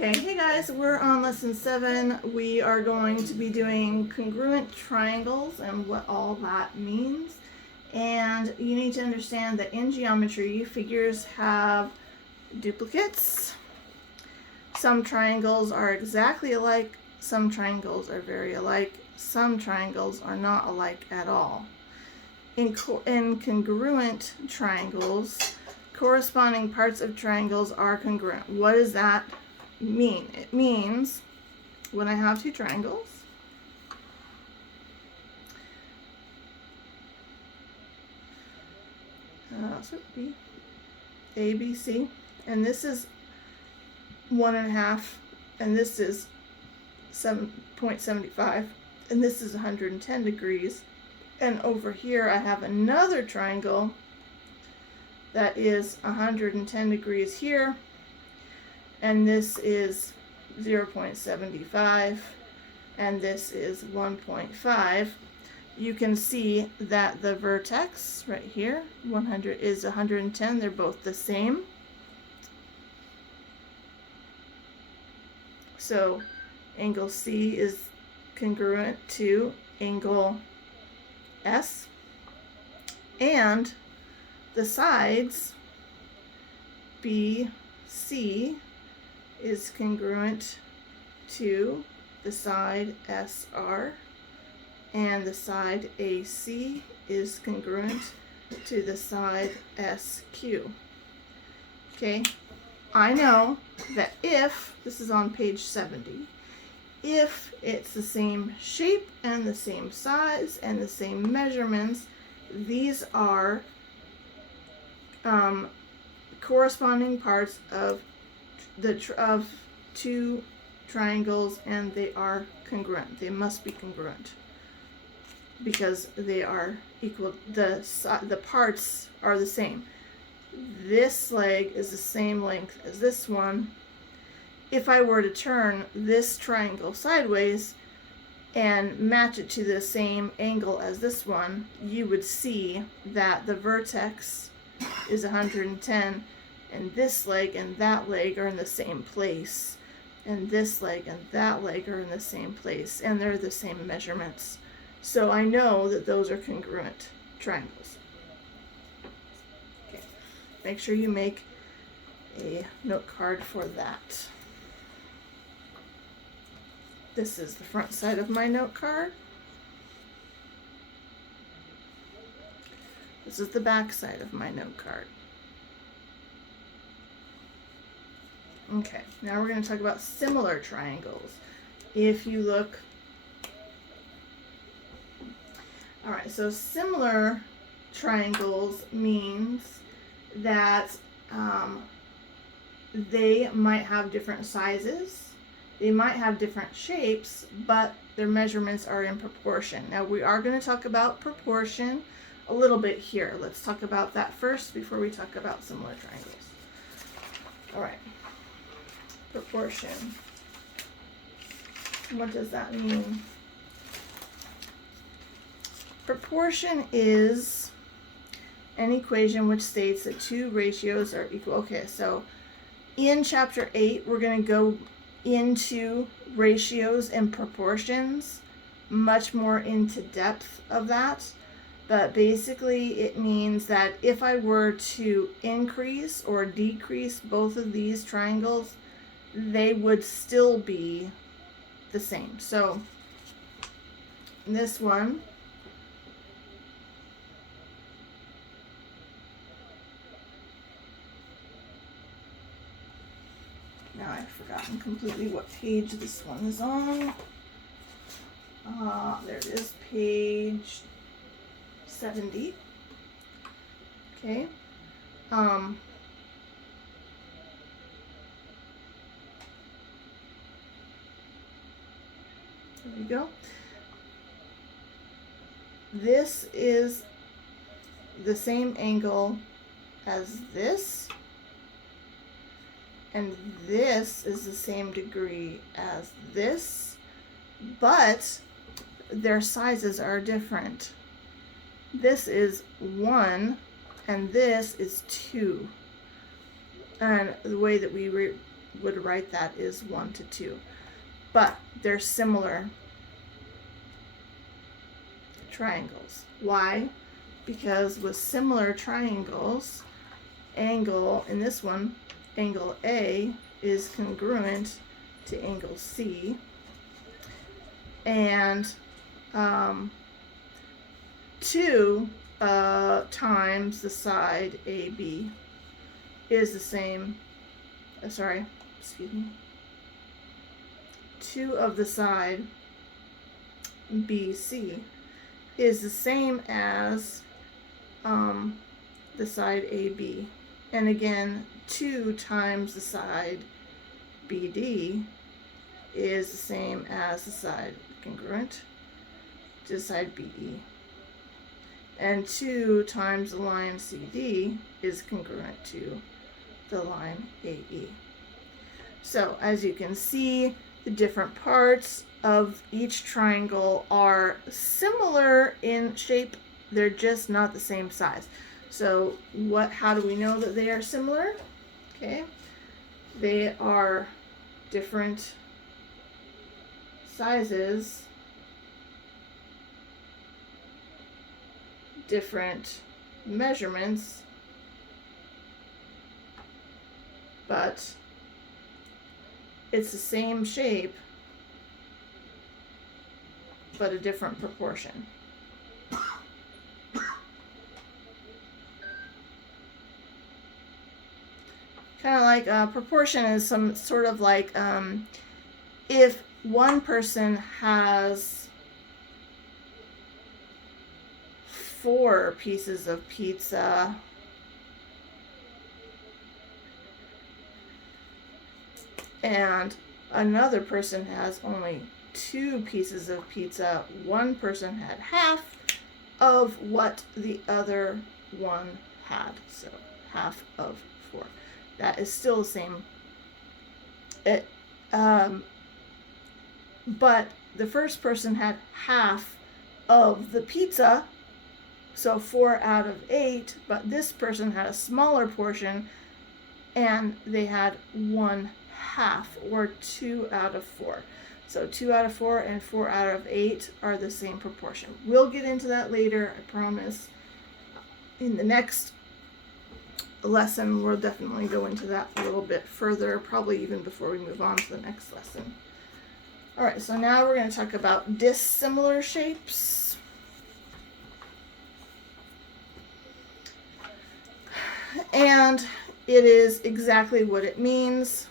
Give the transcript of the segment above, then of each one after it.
Okay, hey guys, we're on lesson 7. We are going to be doing congruent triangles and what all that means. And you need to understand that in geometry, figures have duplicates. Some triangles are exactly alike, some triangles are very alike, some triangles are not alike at all. In congruent triangles, corresponding parts of triangles are congruent. What does that mean? It means when I have two triangles, so B, A, B, C, and this is 1.5, and this is 7.75, and this is 110 degrees. And over here I have another triangle that is 110 degrees here, and this is 0.75, and this is 1.5. You can see that the vertex right here, 100 is 110. They're both the same. So angle C is congruent to angle S, and the sides BC is congruent to the side SR, and the side AC is congruent to the side SQ. Okay, I know that if, this is on page 70, if it's the same shape and the same size and the same measurements, these are corresponding parts of of two triangles, and they are congruent. They must be congruent because they are equal. The parts are the same. This leg is the same length as this one. If I were to turn this triangle sideways and match it to the same angle as this one, you would see that the vertex is 110, and this leg and that leg are in the same place, and this leg and that leg are in the same place, and they're the same measurements. So I know that those are congruent triangles. Okay. Make sure you make a note card for that. This is the front side of my note card. This is the back side of my note card. Okay, now we're going to talk about similar triangles. If you look, all right, so similar triangles means that they might have different sizes. They might have different shapes, but their measurements are in proportion. Now we are going to talk about proportion a little bit here. Let's talk about that first before we talk about similar triangles. All right, proportion. What does that mean? Proportion is an equation which states that two ratios are equal. Okay, so in chapter 8, we're going to go into ratios and proportions, much more into depth of that. But basically it means that if I were to increase or decrease both of these triangles, they would still be the same. So this one, now I've forgotten completely what page this one is on. There it is, page 70. Okay. There we go. This is the same angle as this, and this is the same degree as this, but their sizes are different. This is 1 and this is 2. And the way that we would write that is 1 to 2. But they're similar triangles. Why? Because with similar triangles, angle, in this one, angle A is congruent to angle C, and 2 times the side AB is the same, 2 of the side BC is the same as the side AB. And again, 2 times the side BD is the same as the side congruent to the side BE. And 2 times the line CD is congruent to the line AE. So as you can see, the different parts of each triangle are similar in shape, they're just not the same size. So how do we know that they are similar? Okay, they are different sizes, different measurements, but it's the same shape, but a different proportion. Kind of like proportion is some sort of like if one person has 4 pieces of pizza and another person has only 2 pieces of pizza, one person had half of what the other one had, so half of 4. That is still the same. But the first person had half of the pizza, so 4 out of 8, but this person had a smaller portion and they had 1/2 or 2 out of 4. So 2 out of 4 and 4 out of 8 are the same proportion. We'll get into that later, I promise. In the next lesson, we'll definitely go into that a little bit further, probably even before we move on to the next lesson. All right, so now we're going to talk about dissimilar shapes. And it is exactly what it means.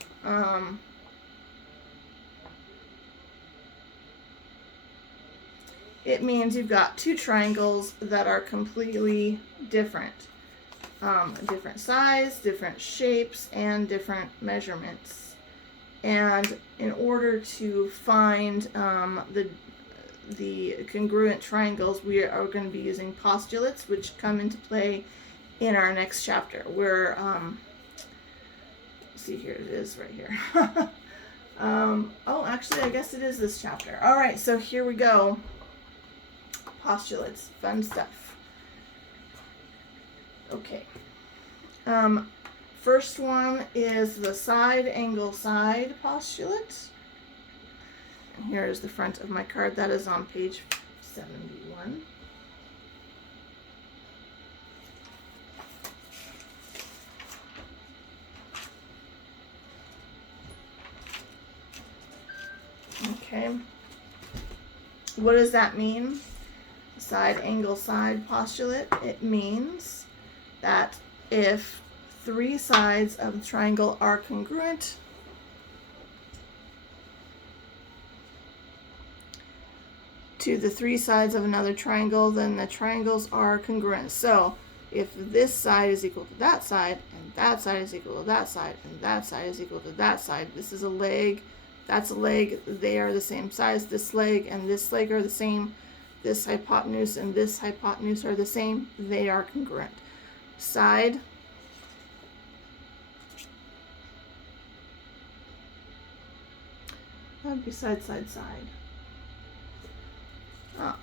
It means you've got 2 triangles that are completely different. Different size, different shapes, and different measurements. And in order to find the congruent triangles, we are going to be using postulates, which come into play in our next chapter. Where see, here it is right here. Oh, actually, I guess it is this chapter. All right, so here we go. Postulates, fun stuff. Okay. First one is the side angle side postulate. And here is the front of my card. That is on page 71. Okay. What does that mean? Side angle side postulate. It means that if 3 sides of the triangle are congruent, to the 3 sides of another triangle, then the triangles are congruent. So if this side is equal to that side, and that side is equal to that side, and that side is equal to that side, this is a leg, that's a leg, they are the same size, this leg and this leg are the same, this hypotenuse and this hypotenuse are the same, they are congruent. Side that would be side, side, side. Oh.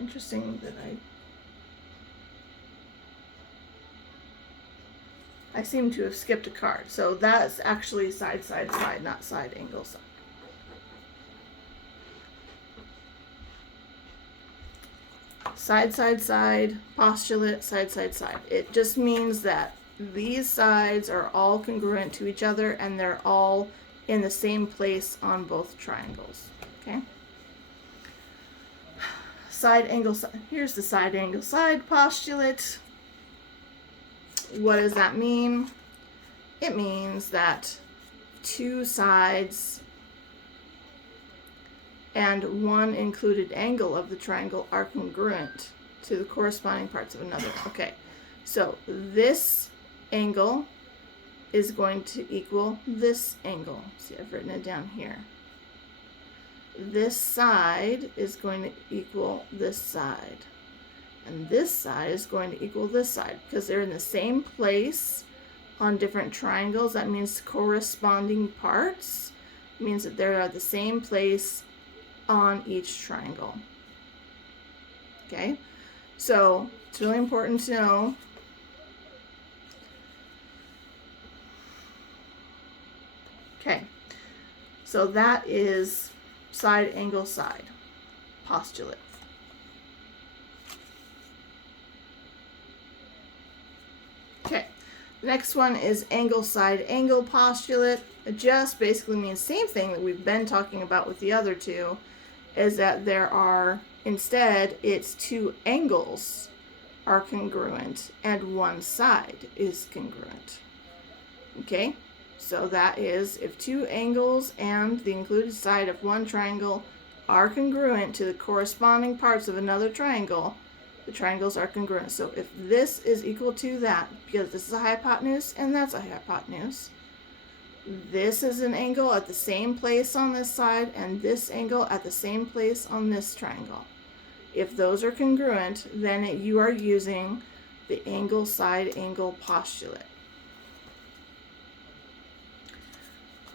Interesting that I seem to have skipped a card. So that's actually side, side, side, not side, angle, side. Side, side, side, postulate, side, side, side. It just means that these sides are all congruent to each other and they're all in the same place on both triangles. Okay? Side, angle, side. Here's the side, angle, side postulate. What does that mean? It means that two sides and one included angle of the triangle are congruent to the corresponding parts of another. Okay, so this angle is going to equal this angle. See, I've written it down here. This side is going to equal this side. And this side is going to equal this side because they're in the same place on different triangles. That means corresponding parts. It means that they're at the same place on each triangle. Okay, so it's really important to know okay, so that is side, angle, side postulate. Okay, the next one is angle, side, angle postulate. It just basically means same thing that we've been talking about with the other two, is that there are, instead, it's two angles are congruent and one side is congruent. Okay, so that is if two angles and the included side of one triangle are congruent to the corresponding parts of another triangle, the triangles are congruent. So if this is equal to that, because this is a hypotenuse and that's a hypotenuse, this is an angle at the same place on this side and this angle at the same place on this triangle. If those are congruent, then you are using the angle, side, angle postulate.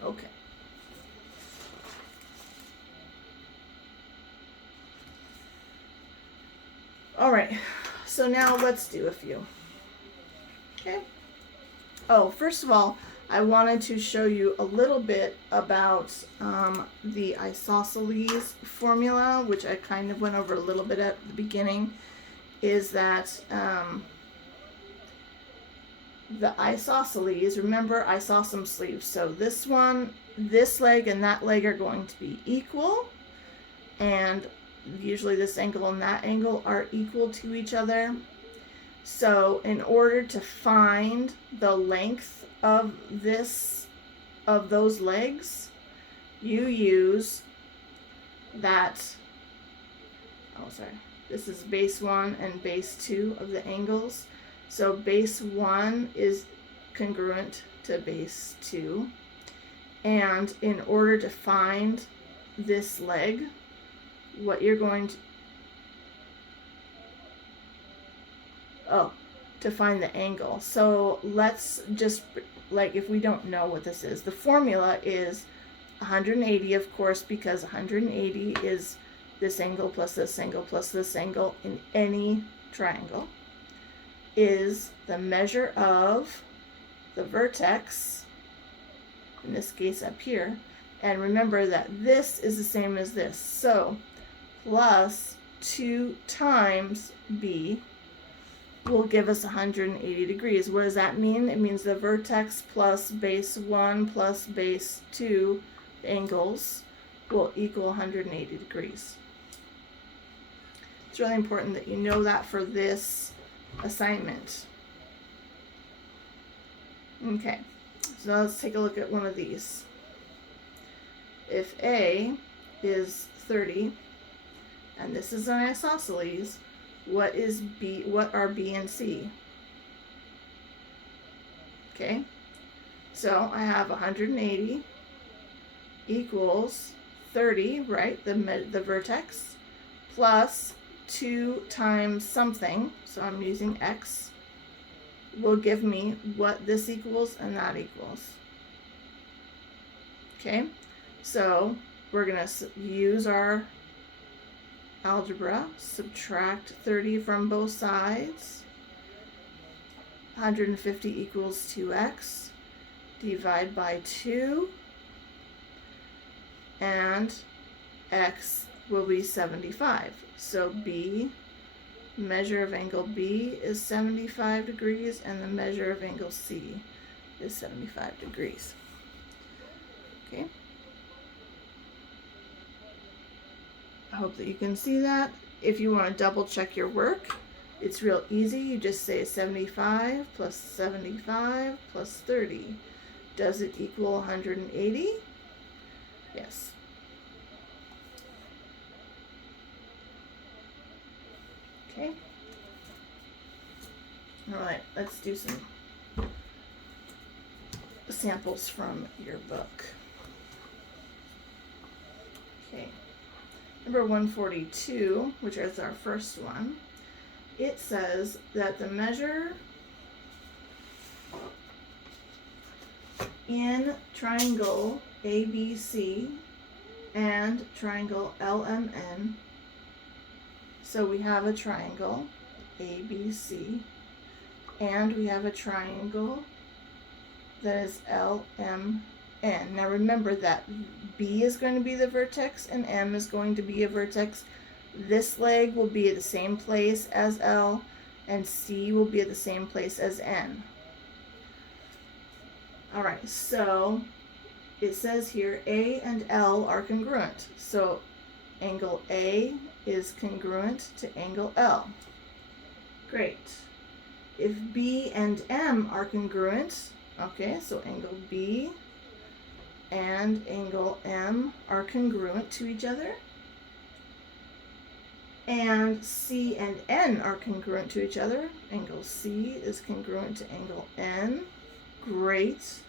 Okay. All right, so now let's do a few. Okay. Oh, first of all, I wanted to show you a little bit about the isosceles formula, which I kind of went over a little bit at the beginning, is that the isosceles, remember I saw some sleeves, so this one, this leg and that leg are going to be equal, and usually this angle and that angle are equal to each other. So in order to find the length of those legs, you use that, this is base 1 and base 2 of the angles. So base 1 is congruent to base 2, and in order to find this leg, what you're going to find the angle. So let's just, like, if we don't know what this is, the formula is 180, of course, because 180 is this angle plus this angle plus this angle in any triangle, is the measure of the vertex, in this case up here, and remember that this is the same as this, so plus 2 times b will give us 180 degrees. What does that mean? It means the vertex plus base 1 plus base 2 angles will equal 180 degrees. It's really important that you know that for this assignment. Okay, so now let's take a look at one of these. If A is 30, and this is an isosceles, what is B? What are B and C? Okay, so I have 180 equals 30, right? The vertex plus 2 times something. So I'm using x. Will give me what this equals and that equals. Okay, so we're gonna use our algebra, subtract 30 from both sides. 150 equals 2x. Divide by 2. And x will be 75. So B, measure of angle B is 75 degrees, and the measure of angle C is 75 degrees. Okay. I hope that you can see that. If you want to double check your work, it's real easy. You just say 75 plus 75 plus 30. Does it equal 180? Yes. Okay. All right, let's do some samples from your book. Okay. Number 142, which is our first one, it says that the measure in triangle ABC and triangle LMN. So we have a triangle ABC and we have a triangle that is LMN. Now remember that B is going to be the vertex and M is going to be a vertex. This leg will be at the same place as L, and C will be at the same place as N. All right, so it says here A and L are congruent. So angle A is congruent to angle L. Great. If B and M are congruent, okay, so angle B and angle M are congruent to each other, and C and N are congruent to each other. Angle C is congruent to angle N. Great.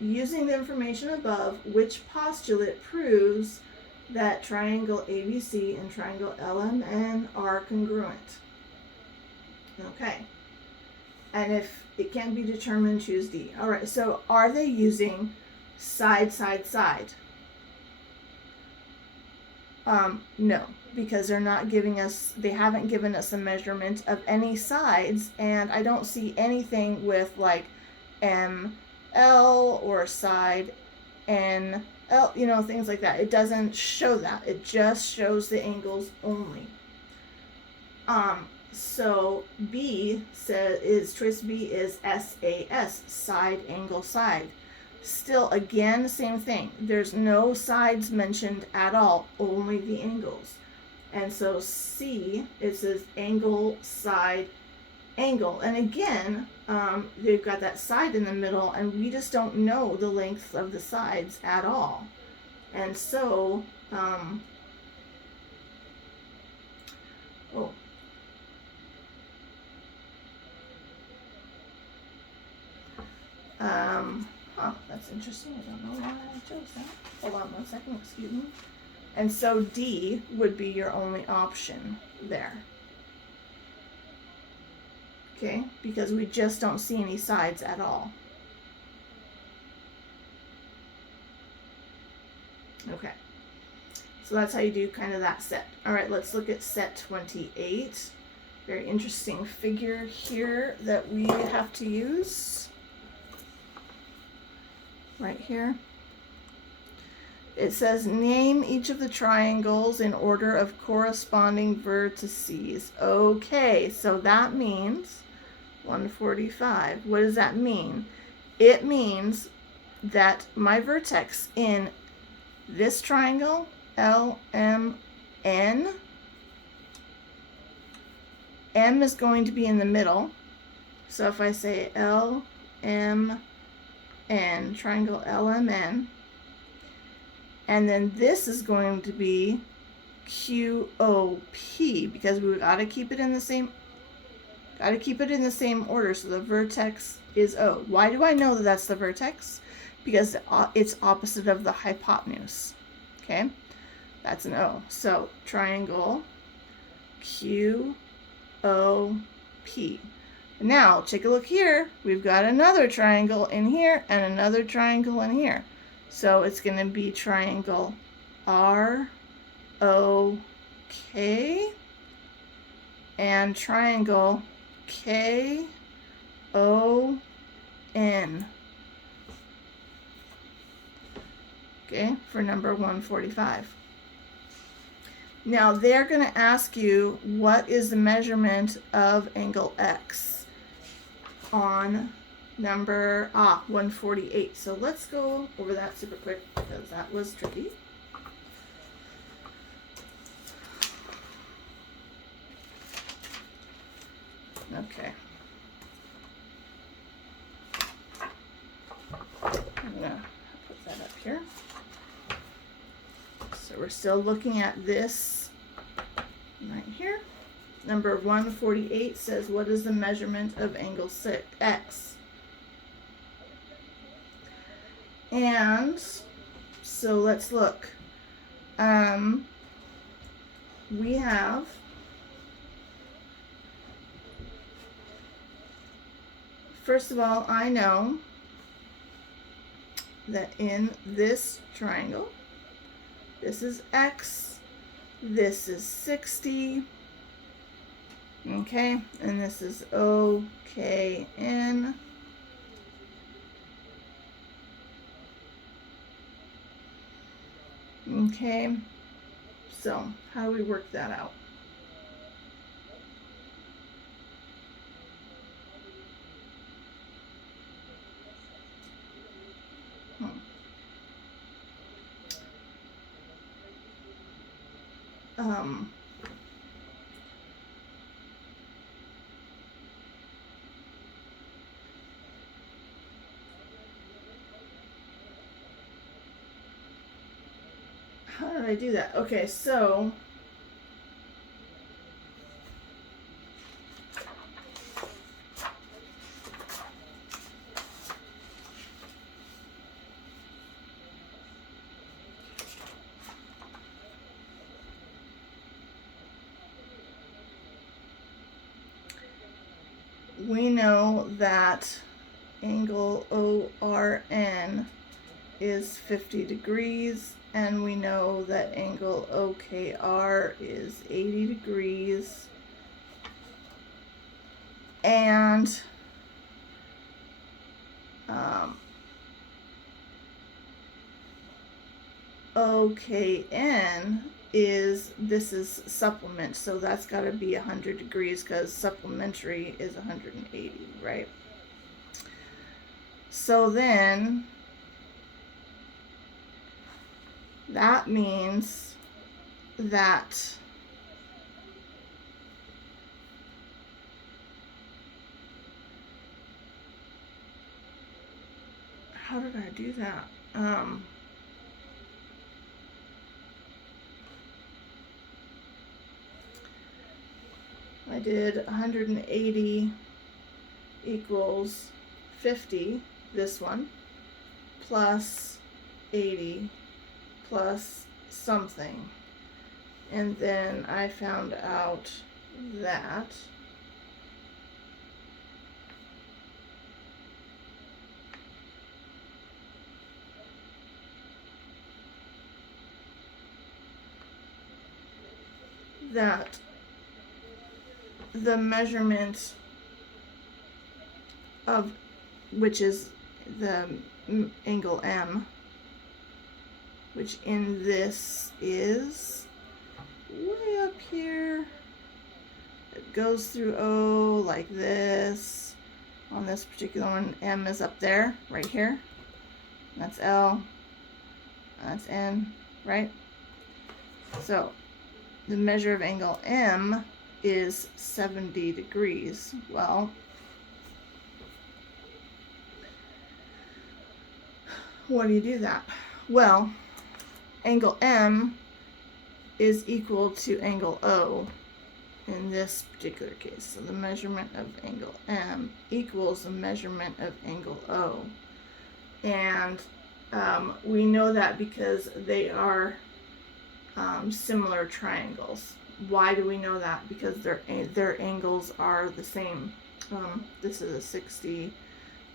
Using the information above, which postulate proves that triangle ABC and triangle LMN are congruent? Okay. And if it can be determined, choose D. All right, so are they using side, side, side? No, because they're not giving us, they haven't given us a measurement of any sides, and I don't see anything with like ML or side NL, you know, things like that. It doesn't show that. It just shows the angles only. So B says, choice B is SAS, side, angle, side. Still, again, same thing. There's no sides mentioned at all, only the angles. And so C, it says angle, side, angle. And again, they've got that side in the middle, and we just don't know the length of the sides at all. And so, that's interesting. I don't know why I chose that. Hold on 1 second, excuse me. And so D would be your only option there. Okay, because we just don't see any sides at all. Okay, so that's how you do kind of that set. All right, let's look at set 28. Very interesting figure here that we have to use. Right here. It says name each of the triangles in order of corresponding vertices. Okay, so that means 145. What does that mean? It means that my vertex in this triangle, LMN, M is going to be in the middle. So if I say LMN, triangle LMN, and then this is going to be QOP, because we got to keep it in the same order. So the vertex is O. Why do I know that that's the vertex? Because it's opposite of the hypotenuse. Okay, that's an O. So triangle QOP. Now take a look here. We've got another triangle in here and another triangle in here. So it's going to be triangle ROK and triangle KON. Okay, for number 145. Now they're going to ask you what is the measurement of angle X on number 148. So let's go over that super quick because that was tricky. Okay. I'm going to put that up here. So we're still looking at this right here. Number 148 says, what is the measurement of angle X? And so let's look. We have first of all, I know that in this triangle, this is X, this is 60, okay, and this is OKN. Okay, so how do we work that out? How did I do that? Okay, so we know that angle ORN is 50 degrees, and we know that angle OKR is 80 degrees, and OKN this is supplement, so that's got to be 100 degrees because supplementary is 180, right? So then that means that how did I do that? I did 180 equals 50, this one, plus 80 plus something. And then I found out that the measurement of, which is the angle M, which in this is way up here. It goes through O like this. On this particular one, M is up there, right here. That's L. That's N, right? So the measure of angle M is 70 degrees. Well, what do you do that? Well, angle M is equal to angle O in this particular case. So the measurement of angle M equals the measurement of angle O. And we know that because they are similar triangles. Why do we know that? Because their angles are the same. This is a 60,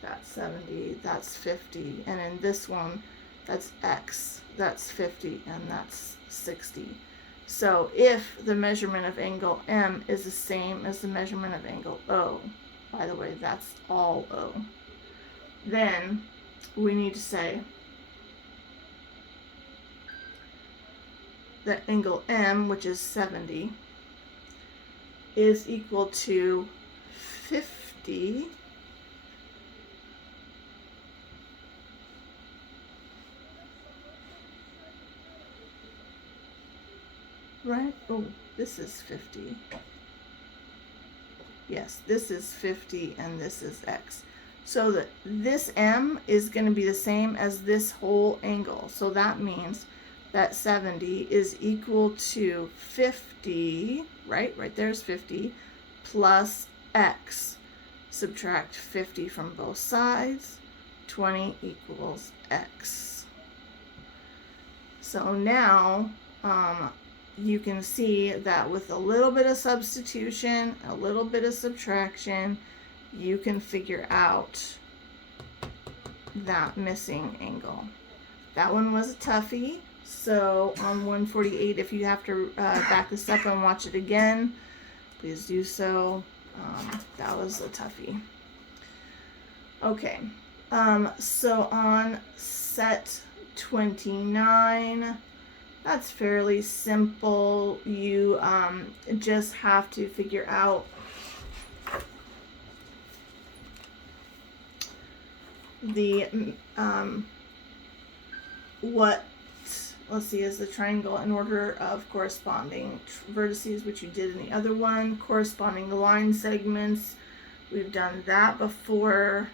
that's 70, that's 50, and in this one, that's X, that's 50, and that's 60. So if the measurement of angle M is the same as the measurement of angle O, by the way, that's all O, then we need to say that angle M, which is 70, is equal to 50 right? Oh, this is 50. Yes, this is 50 and this is X. So that this M is going to be the same as this whole angle. So that means that 70 is equal to 50, right? Right there's 50 plus X. Subtract 50 from both sides. 20 equals X. So now, you can see that with a little bit of substitution, a little bit of subtraction, you can figure out that missing angle. That one was a toughie. So on 148, if you have to back this up and watch it again, please do so. That was a toughie. Okay, so on set 29, that's fairly simple. You just have to figure out the what, let's see, is the triangle in order of corresponding vertices, which you did in the other one. Corresponding line segments, we've done that before.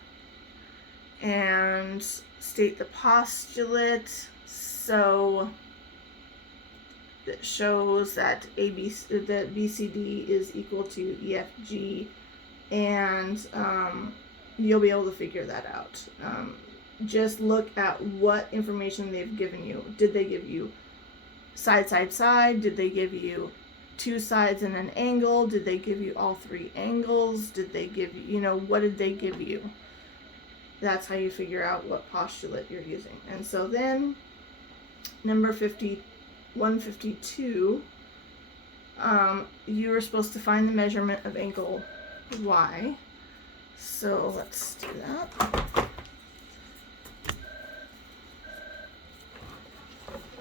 And state the postulate. So that shows that BCD is equal to EFG, and you'll be able to figure that out. Just look at what information they've given you. Did they give you side, side, side? Did they give you two sides and an angle? Did they give you all three angles? Did they give you, what did they give you? That's how you figure out what postulate you're using. And so then number 152, you were supposed to find the measurement of angle Y. So let's do that.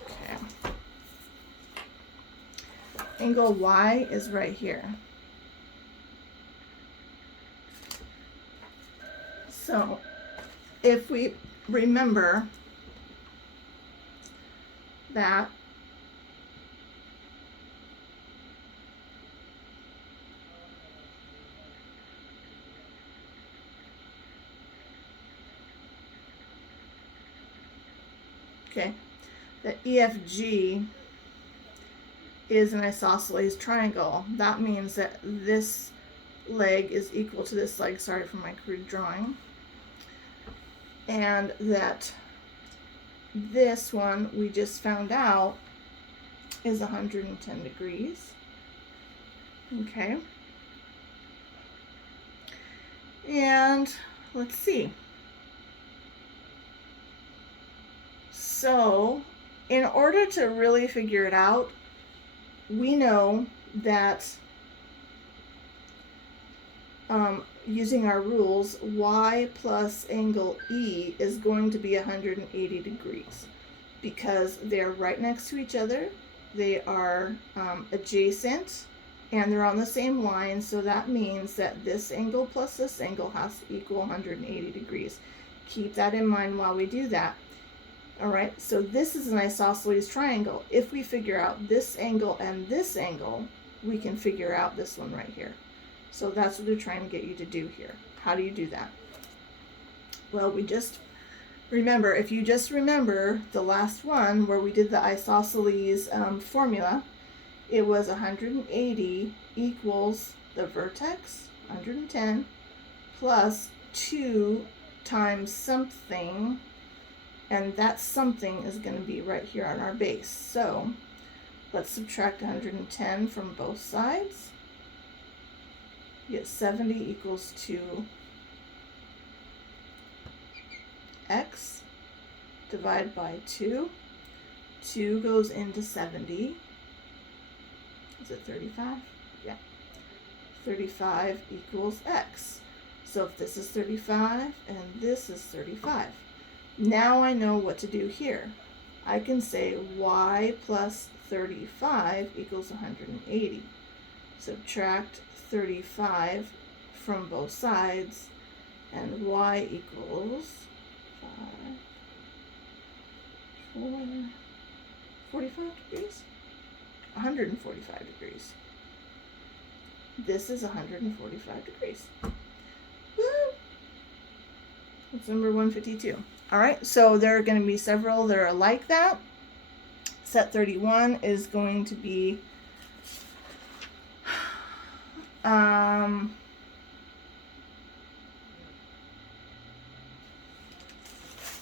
Okay. Angle Y is right here. So if we remember that that EFG is an isosceles triangle, that means that this leg is equal to this leg, sorry for my crude drawing, and that this one we just found out is 110 degrees. Okay. And let's see. So in order to really figure it out, we know that using our rules, Y plus angle E is going to be 180 degrees because they're right next to each other. They are adjacent and they're on the same line. So that means that this angle plus this angle has to equal 180 degrees. Keep that in mind while we do that. All right, so this is an isosceles triangle. If we figure out this angle and this angle, we can figure out this one right here. So that's what they're trying to get you to do here. How do you do that? Well, we just remember, if you just remember the last one where we did the isosceles formula, it was 180 equals the vertex, 110, plus 2 times something, and that something is going to be right here on our base. So let's subtract 110 from both sides. You get 70 equals 2x. Divide by 2. 2 goes into 70. Is it 35? Yeah. 35 equals x. So if this is 35 and this is 35, now I know what to do here. I can say y plus 35 equals 180. Subtract 35 from both sides, and y equals 45 degrees? 145 degrees. This is 145 degrees. Woo! That's number 152. All right, so there are going to be several that are like that. Set 31 is going to be it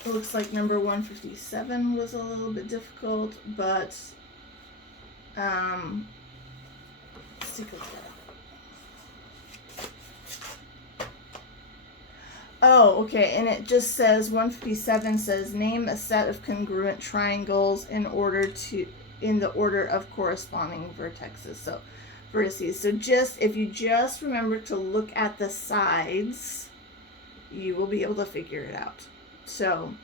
looks like number 157 was a little bit difficult, but let's take a look at it. Oh, okay, and it just says 157 says name a set of congruent triangles in the order of corresponding vertices. So vertices. So if you just remember to look at the sides, you will be able to figure it out. So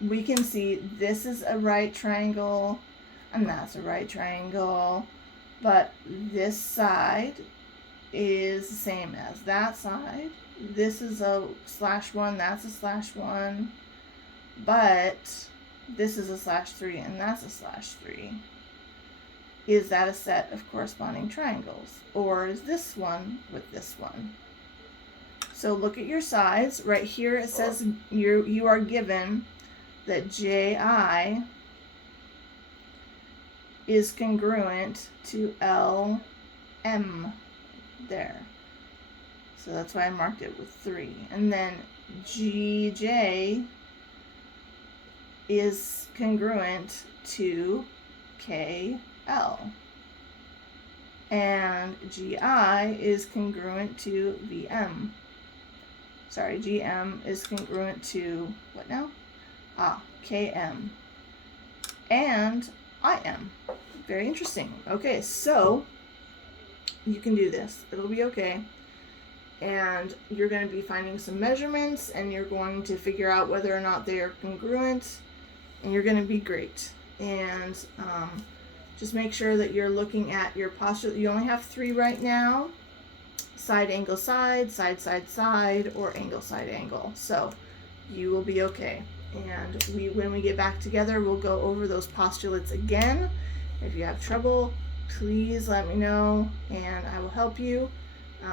we can see this is a right triangle and that's a right triangle, but this side is the same as that side. This is a /1, that's a /1, but this is a /3 and that's a /3. Is that a set of corresponding triangles? Or is this one with this one? So look at your sides. Right here it says you are given that JI is congruent to LM there. So that's why I marked it with 3. And then GJ is congruent to KL. And GI is congruent to VM. Sorry, GM is congruent to what now? KM. And IM. Very interesting. Okay, so you can do this. It'll be okay. And you're going to be finding some measurements and you're going to figure out whether or not they are congruent, and you're going to be great. And just make sure that you're looking at your posture. You only have 3 right now: side, angle, side, side, side, side, or angle, side, angle. So you will be okay. And when we get back together, we'll go over those postulates again. If you have trouble, please let me know and I will help you.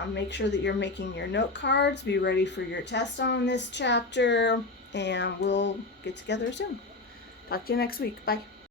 Make sure that you're making your note cards. Be ready for your test on this chapter, and we'll get together soon. Talk to you next week. Bye.